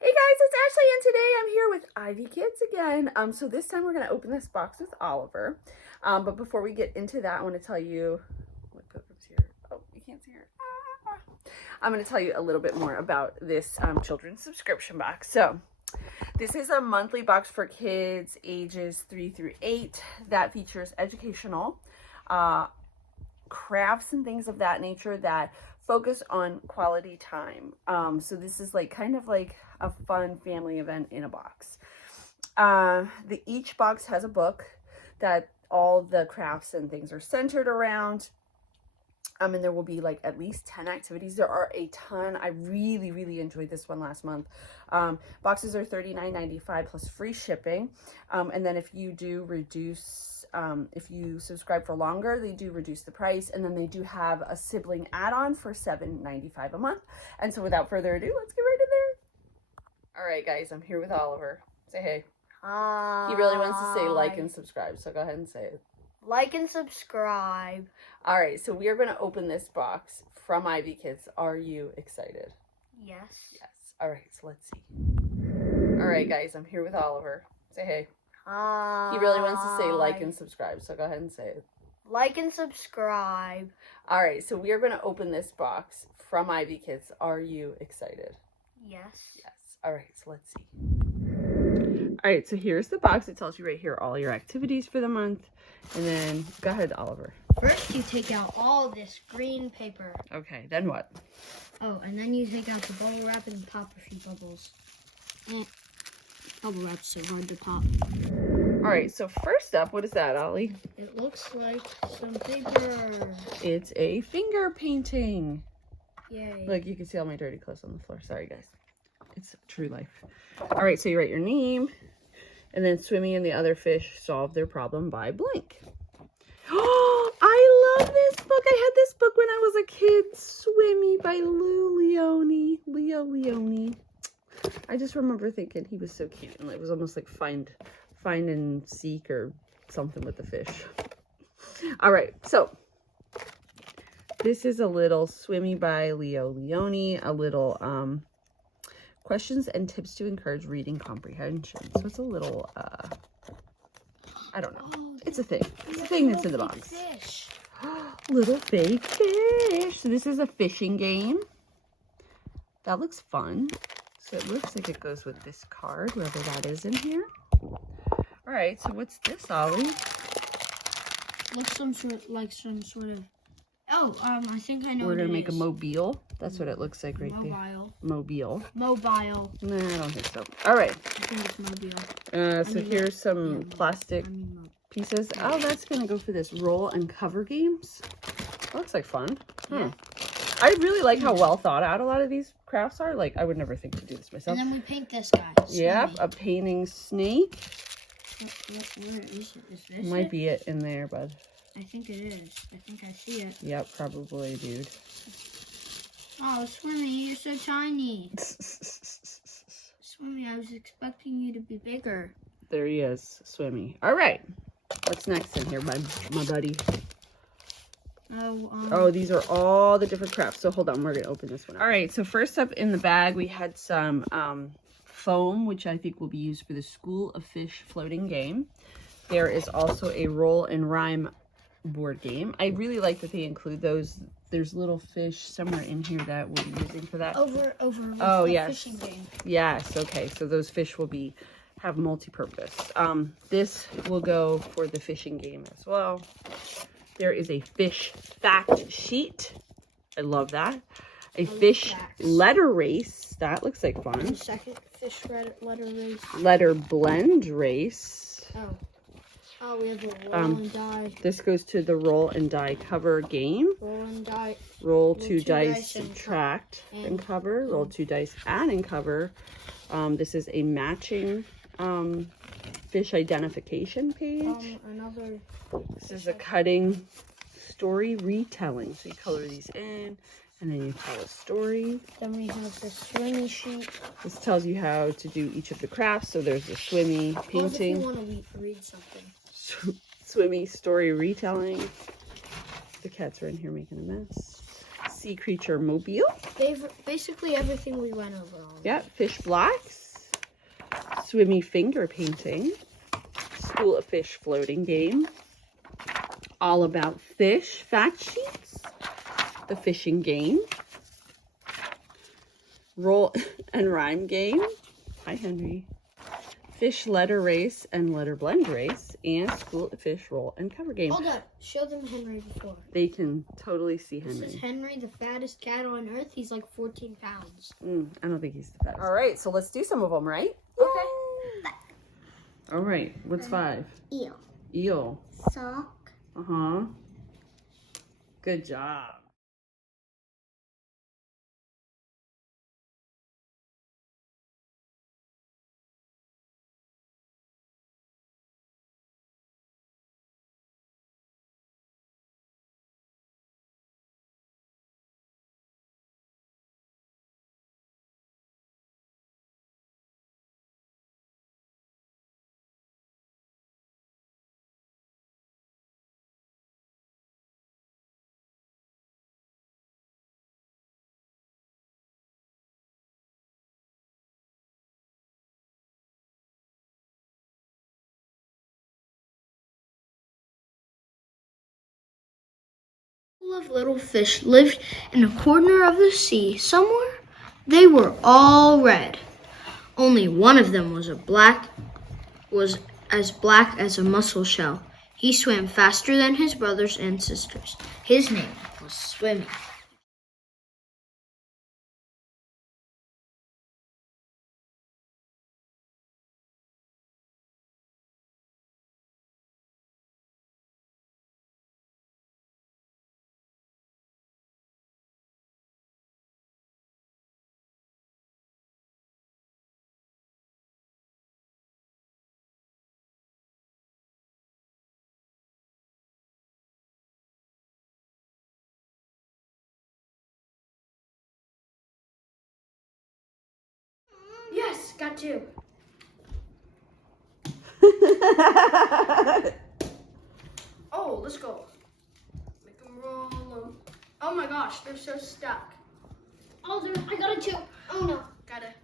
Hey guys, it's Ashley and today I'm here with Ivy Kids again. So this time we're going to open this box with Oliver. But before we get into that, I want to tell you, here. Oh, you can't see her. I'm going to tell you a little bit more about this children's subscription box. So this is a monthly box for kids ages 3 through 8 that features educational crafts and things of that nature that focus on quality time. So this is like kind of like a fun family event in a box. Each box has a book that all the crafts and things are centered around. And there will be like at least 10 activities. There are a ton. I really enjoyed this one last month. Boxes are $39.95 plus free shipping. And then if you do reduce, if you subscribe for longer, they do reduce the price. And then they do have a sibling add-on for $7.95 a month. And so without further ado, let's get right in there. All right, guys, I'm here with Oliver. Say hey. Hi. He really wants to say like and subscribe, so go ahead and say it. Like and subscribe. All right, so we are going to open this box from Ivy Kids. Are you excited? Yes. Yes. All right, so let's see. All right, guys, I'm here with Oliver. Say hey. Hi. He really wants to say like and subscribe, so go ahead and say it. Like and subscribe. All right, so we are going to open this box from Ivy Kids. Are you excited? Yes. Yes. All right, so let's see. All right, so here's the box. It tells you right here all your activities for the month. And then, go ahead, Oliver. First, you take out all this green paper. Okay, then what? Oh, and then you take out the bubble wrap and pop a few bubbles. Bubble wrap's so hard to pop. All right, so first up, what is that, Ollie? It looks like some paper. It's a finger painting. Yay. Look, you can see all my dirty clothes on the floor. Sorry, guys. It's true life. All right, so you write your name, and then Swimmy and the other fish solve their problem by blank. Oh, I love this book. I had this book when I was a kid. Swimmy by Leo Leone. I just remember thinking he was so cute, and it was almost like find and seek or something with the fish. All right, so this is a little Swimmy by Leo Leone, a little questions and tips to encourage reading comprehension. So it's a little, I don't know. It's a thing. It's a thing that's in the box. Fish. Little fake fish. So this is a fishing game. That looks fun. So it looks like it goes with this card, wherever that is in here. All right, so what's this, Ollie? Looks some sort of. Oh, I think I know. We're gonna make a mobile. That's what it looks like right Mobile. there. Mobile. Mobile. No, I don't think so. All right. I think it's mobile. So here's some plastic pieces. Oh, that's gonna go for this roll and cover games. Looks like fun. Yeah. I really like how well thought out a lot of these crafts are. Like, I would never think to do this myself. And then we paint this guy. Yep, a painting snake. Where is it? Is this Might it? be it in there, bud. I think it is. I think I see it. Yep, probably, dude. Oh, Swimmy, you're so tiny. Swimmy, I was expecting you to be bigger. There he is, Swimmy. All right. What's next in here, my buddy? Oh, these are all the different crafts. So hold on, we're gonna open this one up. All right, so first up in the bag, we had some foam, which I think will be used for the School of Fish floating game. There is also a roll and rhyme board game. I really like that they include those. There's little fish somewhere in here that we'll be using for that. Over oh, the yes. fishing game. Yes, okay, so those fish will have multi-purpose. This will go for the fishing game as well. There is a fish fact sheet. I love that. A fish letter race. That looks like fun. The second fish letter race. Letter blend race. Oh, we have a roll and die. This goes to the roll and die cover game. Roll and die. Roll 2 dice, subtract and cover. Roll 2 dice, add and cover. This is a matching fish identification page. This is a cutting story retelling. So you color these in, and then you tell a story. Then we have the Swimmy sheet. This tells you how to do each of the crafts. So there's the Swimmy painting. What if you want to read something? Swimmy story retelling. The cats are in here making a mess. sea creature mobile. Basically everything we went over on. Yeah, fish blocks, swimmy finger painting, school of fish floating game, all about fish fact sheets, the fishing game, roll and rhyme game. Hi, Henry. Fish letter race and letter blend race, and school of fish roll and cover game. Hold up. Show them Henry before. They can totally see Henry. This is Henry, the fattest cat on earth. He's like 14 pounds. I don't think he's the fattest. All right, so let's do some of them, right? Okay. All right, what's 5? Eel. Eel. Sock. Uh-huh. Good job. Of little fish lived in a corner of the sea somewhere. They were all red. Only one of them was as black as a mussel shell. He swam faster than his brothers and sisters. His name was Swimmy. Yes, got 2. Oh, let's go. Make them roll them. Oh my gosh, they're so stuck. Oh, I got a 2. Oh no. Got it.